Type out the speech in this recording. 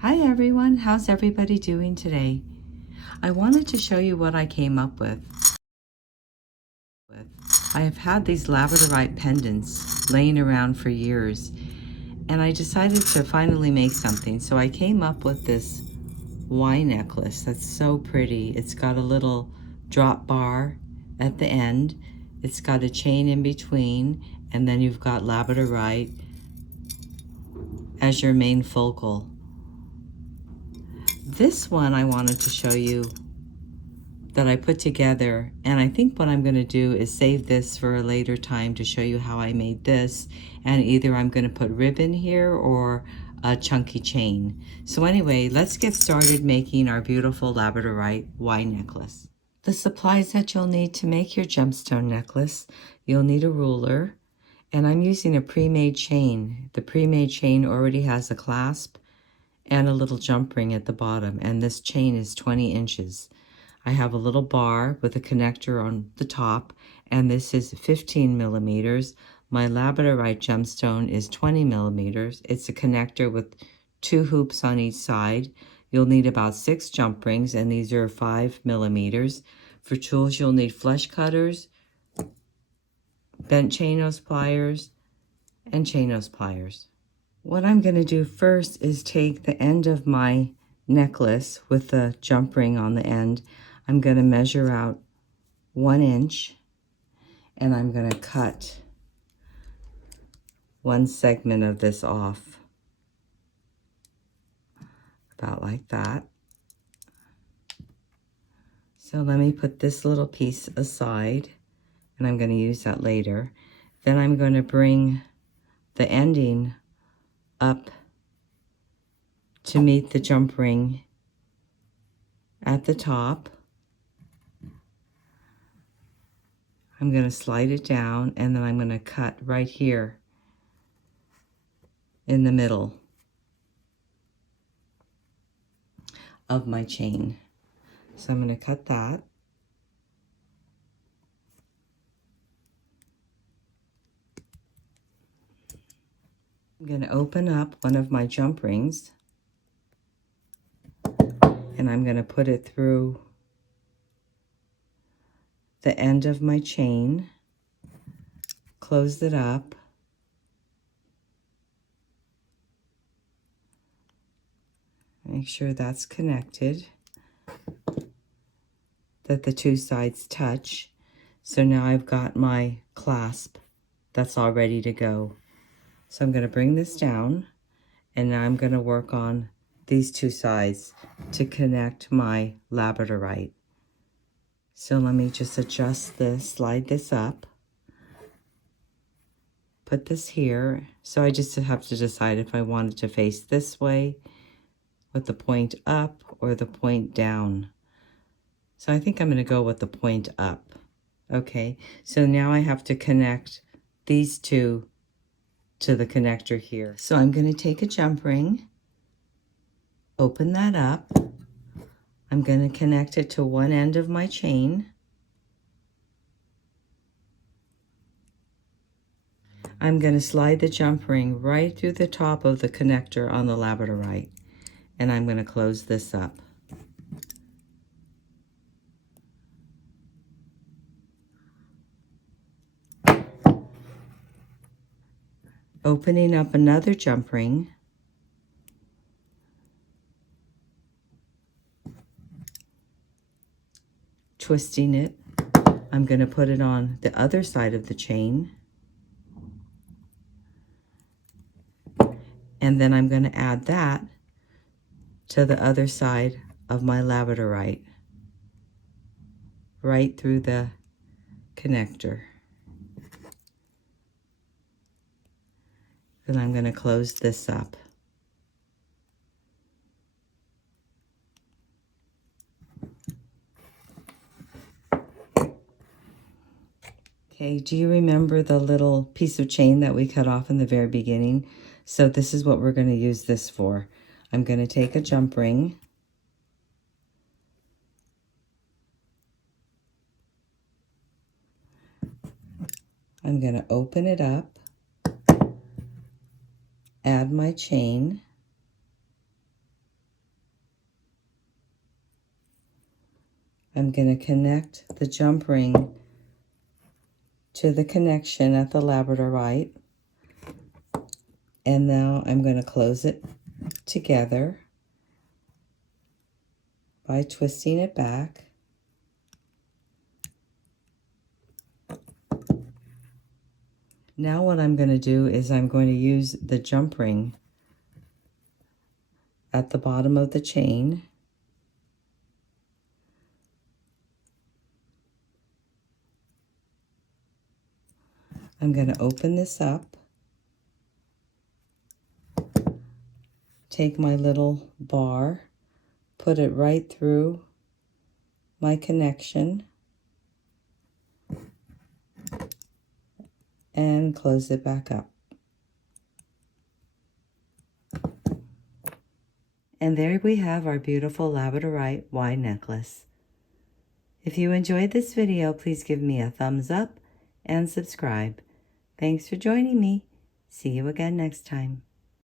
Hi everyone, how's everybody doing today? I wanted to show you what I came up with. I have had these labradorite pendants laying around for years, and I decided to finally make something. So I came up with this Y necklace that's so pretty. It's got a little drop bar at the end. It's got a chain in between, and then you've got labradorite as your main focal. This one I wanted to show you that I put together, and I think what I'm going to do is save this for a later time to show you how I made this, and either I'm going to put ribbon here or a chunky chain. So anyway, let's get started making our beautiful labradorite Y necklace. The supplies that you'll need to make your gemstone necklace: you'll need a ruler, and I'm using a pre-made chain. The pre-made chain already has a clasp and a little jump ring at the bottom, and this chain is 20 inches. I have a little bar with a connector on the top, and this is 15 millimeters. My labradorite gemstone is 20 millimeters. It's a connector with 2 hoops on each side. You'll need about 6 jump rings, and these are 5 millimeters. For tools, you'll need flesh cutters, bent chain nose pliers, and chain nose pliers. What I'm going to do first is take the end of my necklace with the jump ring on the end. I'm going to measure out 1 inch, and I'm going to cut one segment of this off, about like that. So let me put this little piece aside, and I'm going to use that later. Then I'm going to bring the ending up to meet the jump ring at the top. I'm going to slide it down, and then I'm going to cut right here in the middle of my chain. So I'm going to cut that. I'm going to open up one of my jump rings, and I'm going to put it through the end of my chain, close it up, make sure that's connected, that the 2 sides touch. So now I've got my clasp that's all ready to go. So I'm going to bring this down, and now I'm going to work on these 2 sides to connect my labradorite. So let me just adjust this, slide this up, put this here. So I just have to decide if I want it to face this way with the point up or the point down. So I think I'm going to go with the point up. Okay, so now I have to connect these 2 to the connector here. So I'm going to take a jump ring, open that up. I'm going to connect it to one end of my chain. I'm going to slide the jump ring right through the top of the connector on the labradorite, and I'm going to close this up. Opening up another jump ring, twisting it. I'm going to put it on the other side of the chain, and then I'm going to add that to the other side of my labradorite, right through the connector. Then I'm going to close this up. Okay, do you remember the little piece of chain that we cut off in the very beginning? So this is what we're going to use this for. I'm going to take a jump ring, I'm going to open it up, add my chain, I'm going to connect the jump ring to the connection at the labradorite. And now I'm going to close it together by twisting it back. Now what I'm going to do is I'm going to use the jump ring at the bottom of the chain. I'm going to open this up, take my little bar, put it right through my connection, and close it back up. And there we have our beautiful labradorite wide necklace. If you enjoyed this video, please give me a thumbs up and subscribe. Thanks for joining me. See you again next time.